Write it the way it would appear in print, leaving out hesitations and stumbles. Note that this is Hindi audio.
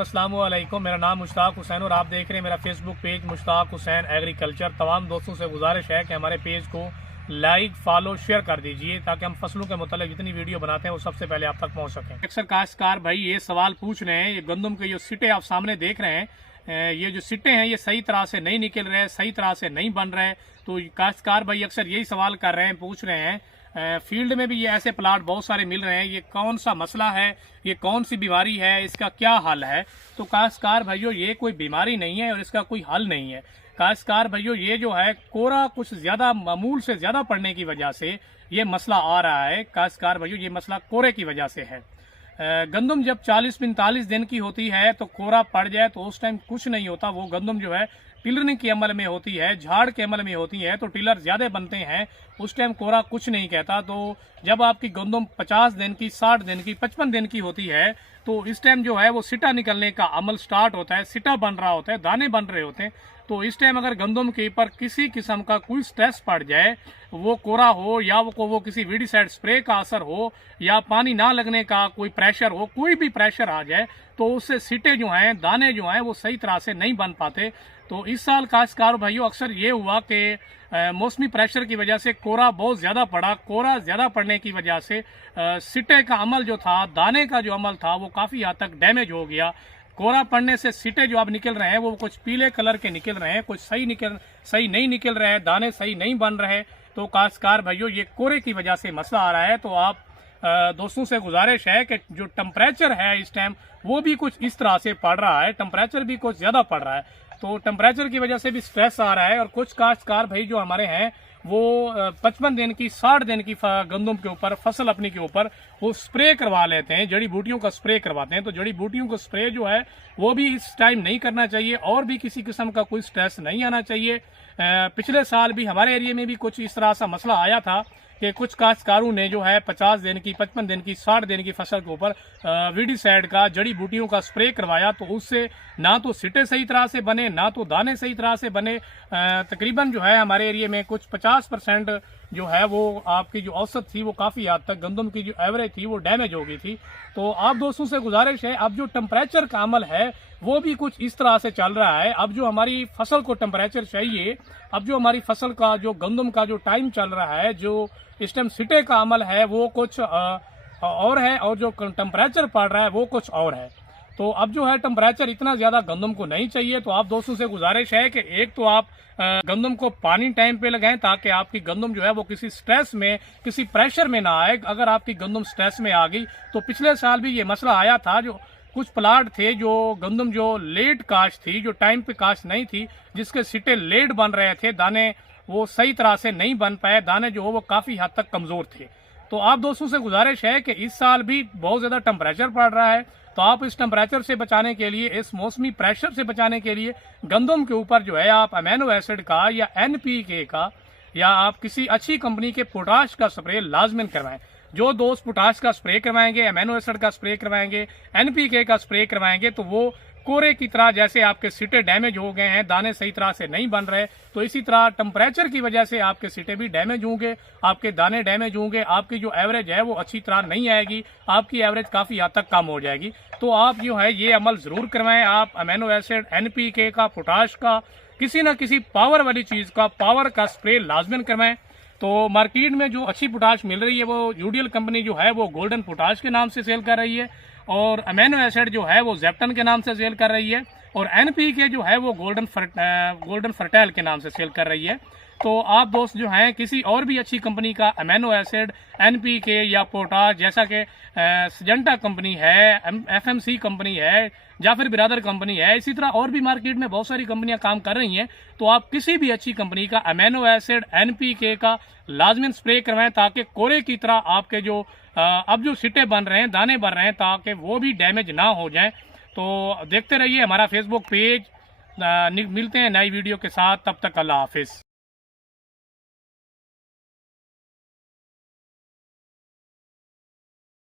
अस्सलामुअलैकुम, मेरा नाम मुश्ताक हुसैन और आप देख रहे हैं मेरा Facebook page Mushtaq Hussain agriculture. तमाम दोस्तों से गुजारिश है कि हमारे पेज को लाइक, फॉलो, शेयर कर दीजिए ताकि हम फसलों के मुतालिक जितनी वीडियो बनाते हैं वो सबसे पहले आप तक पहुंच सकें। अक्सर काश्तकार भाई ये सवाल पूछ रहे हैं, ये गंदम के जो सिटे आप सामने देख रहे हैं, ये जो सिट्टे हैं ये सही तरह से नहीं निकल रहे, सही तरह से नहीं बन रहे। तो काश्तकार भाई अक्सर यही सवाल कर रहे हैं, पूछ रहे हैं। फील्ड में भी ये ऐसे प्लाट बहुत सारे मिल रहे हैं, ये कौन सा मसला है, ये कौन सी बीमारी है, इसका क्या हल है। तो काश्तकार भाइयों ये कोई बीमारी नहीं है और इसका कोई हल नहीं है। काश्तकार भाइयों ये जो है कोरा कुछ ज्यादा मामूल से ज्यादा पड़ने की वजह से ये मसला आ रहा है। काश्तकार भाइयों ये मसला कोरे की वजह से है। गंदम जब 40-45 दिन की होती है तो कोरा पड़ जाए तो उस टाइम कुछ नहीं होता। वो गंदम जो है टिलरनी के अमल में होती है, झाड़ के अमल में होती है, तो टिलर ज्यादा बनते हैं, उस टाइम कोरा कुछ नहीं कहता। तो जब आपकी गंदम 50 दिन की, 60 दिन की, 55 दिन की होती है तो इस टाइम जो है वो सिटा निकलने का अमल स्टार्ट होता है, सिटा बन रहा होता है, दाने बन रहे होते हैं। तो इस टाइम अगर गंदम के ऊपर किसी किस्म का कोई स्ट्रेस पड़ जाए, वो कोरा हो या वो किसी वीडीसाइड स्प्रे का असर हो या पानी ना लगने का कोई प्रेशर हो, कोई भी प्रेशर आ जाए तो उससे सिटे जो हैं, दाने जो हैं वो सही तरह से नहीं बन पाते। तो इस साल काश्तकार भाइयों अक्सर ये हुआ कि मौसमी प्रेशर की वजह से कोरा बहुत ज्यादा पड़ा। कोरा ज्यादा पड़ने की वजह से सिटे का अमल जो था, दाने का जो अमल था वो काफी हद तक डैमेज हो गया। कोरा पड़ने से सिटे जो अब निकल रहे हैं वो कुछ पीले कलर के निकल रहे हैं, कुछ सही नहीं निकल रहे हैं, दाने सही नहीं बन रहे। तो काश्तकार भाइयों ये कोरे की वजह से मसला आ रहा है। तो आप दोस्तों से गुजारिश है कि जो टेम्परेचर है इस टाइम वो भी कुछ इस तरह से पड़ रहा है, टेम्परेचर भी कुछ ज्यादा पड़ रहा है। तो टेम्परेचर की वजह से भी स्ट्रेस आ रहा है और कुछ काश्तकार भाई जो हमारे हैं वो 55 दिन की, 60 दिन की गंदम के ऊपर, फसल अपनी के ऊपर वो स्प्रे करवा लेते हैं, जड़ी बूटियों का स्प्रे करवाते हैं। तो जड़ी बूटियों का स्प्रे जो है वो भी इस टाइम नहीं करना चाहिए और भी किसी किस्म का कोई स्ट्रेस नहीं आना चाहिए। पिछले साल भी हमारे एरिया में भी कुछ इस तरह सा मसला आया था कि कुछ काश्तकारों ने जो है 50 दिन की, 55 दिन की, 60 दिन की फसल के ऊपर वीडीसाइड का, जड़ी बूटियों का स्प्रे करवाया। तो उससे ना तो सिटे सही तरह से बने, ना तो दाने सही तरह से बने। तकरीबन जो है हमारे एरिया में कुछ 50% जो है वो आपकी जो औसत थी वो काफी हद तक गंदम की जो एवरेज थी वो डैमेज हो गई थी। तो आप दोस्तों से गुजारिश है, अब जो टेम्परेचर का अमल है वो भी कुछ इस तरह से चल रहा है। अब जो हमारी फसल को टेम्परेचर चाहिए, अब जो हमारी फसल का जो गंदम का जो टाइम चल रहा है, जो इस टाइम सिटे का अमल है वो कुछ और है और जो टेम्परेचर पड़ रहा है वो कुछ और है। तो अब जो है टेम्परेचर इतना ज्यादा गंदम को नहीं चाहिए। तो आप दोस्तों से गुजारिश है कि एक तो आप गंदम को पानी टाइम पे लगाएं ताकि आपकी गंदम जो है वो किसी स्ट्रेस में, किसी प्रेशर में ना आए। अगर आपकी गंदम स्ट्रेस में आ गई तो पिछले साल भी ये मसला आया था, जो कुछ प्लाट थे जो गंदम जो लेट काश्त थी, जो टाइम पे काश्त नहीं थी, जिसके सिटे लेट बन रहे थे, दाने वो सही तरह से नहीं बन पाए, दाने जो हो वो काफी हद तक कमजोर थे। तो आप दोस्तों से गुजारिश है कि इस साल भी बहुत ज्यादा टेम्परेचर पड़ रहा है, तो आप इस टेम्परेचर से बचाने के लिए, इस मौसमी प्रेशर से बचाने के लिए गंदम के ऊपर जो है आप अमीनो एसिड का या NPK का या आप किसी अच्छी कंपनी के पोटाश का स्प्रे लाजमन करवाएं। जो दोस्त पोटाश का स्प्रे करवाएंगे, अमीनो एसिड का स्प्रे करवाएंगे, NPK का स्प्रे करवाएंगे तो वो कोरे की तरह, जैसे आपके सिटे डैमेज हो गए हैं, दाने सही तरह से नहीं बन रहे, तो इसी तरह टेम्परेचर की वजह से आपके सिटे भी डैमेज होंगे, आपके दाने डैमेज होंगे, आपकी जो एवरेज है वो अच्छी तरह नहीं आएगी, आपकी एवरेज काफी हद तक कम हो जाएगी। तो आप जो है ये अमल जरूर करवाएं। आप अमीनो एसिड, NPK का, पोटाश का, किसी न किसी पावर वाली चीज का, पावर का स्प्रे लाजमन करवाएं। तो मार्केट में जो अच्छी पोटाश मिल रही है वो यूडियल कंपनी जो है वो गोल्डन पोटाश के नाम से सेल कर रही है और अमीनो एसिड जो है वो जेप्टन के नाम से सेल कर रही है और NPK जो है वो गोल्डन फर्टाइल के नाम से सेल कर रही है। तो आप दोस्त जो हैं किसी और भी अच्छी कंपनी का अमीनो एसिड, NPK या पोटाश, जैसा कि सिजेंटा कंपनी है, FMC कंपनी है, जाफिर बिरादर कंपनी है, इसी तरह और भी मार्केट में बहुत सारी कंपनियां काम कर रही हैं। तो आप किसी भी अच्छी कंपनी का अमीनो एसिड, NPK का लाजमन स्प्रे करवाएं ताकि कोरे की तरह आपके जो अब जो सिटे बन रहे हैं, दाने बन रहे हैं, ताकि वो भी डैमेज ना हो जाएं। तो देखते रहिए हमारा फेसबुक पेज। मिलते हैं नई वीडियो के साथ, तब तक अल्लाह हाफिज।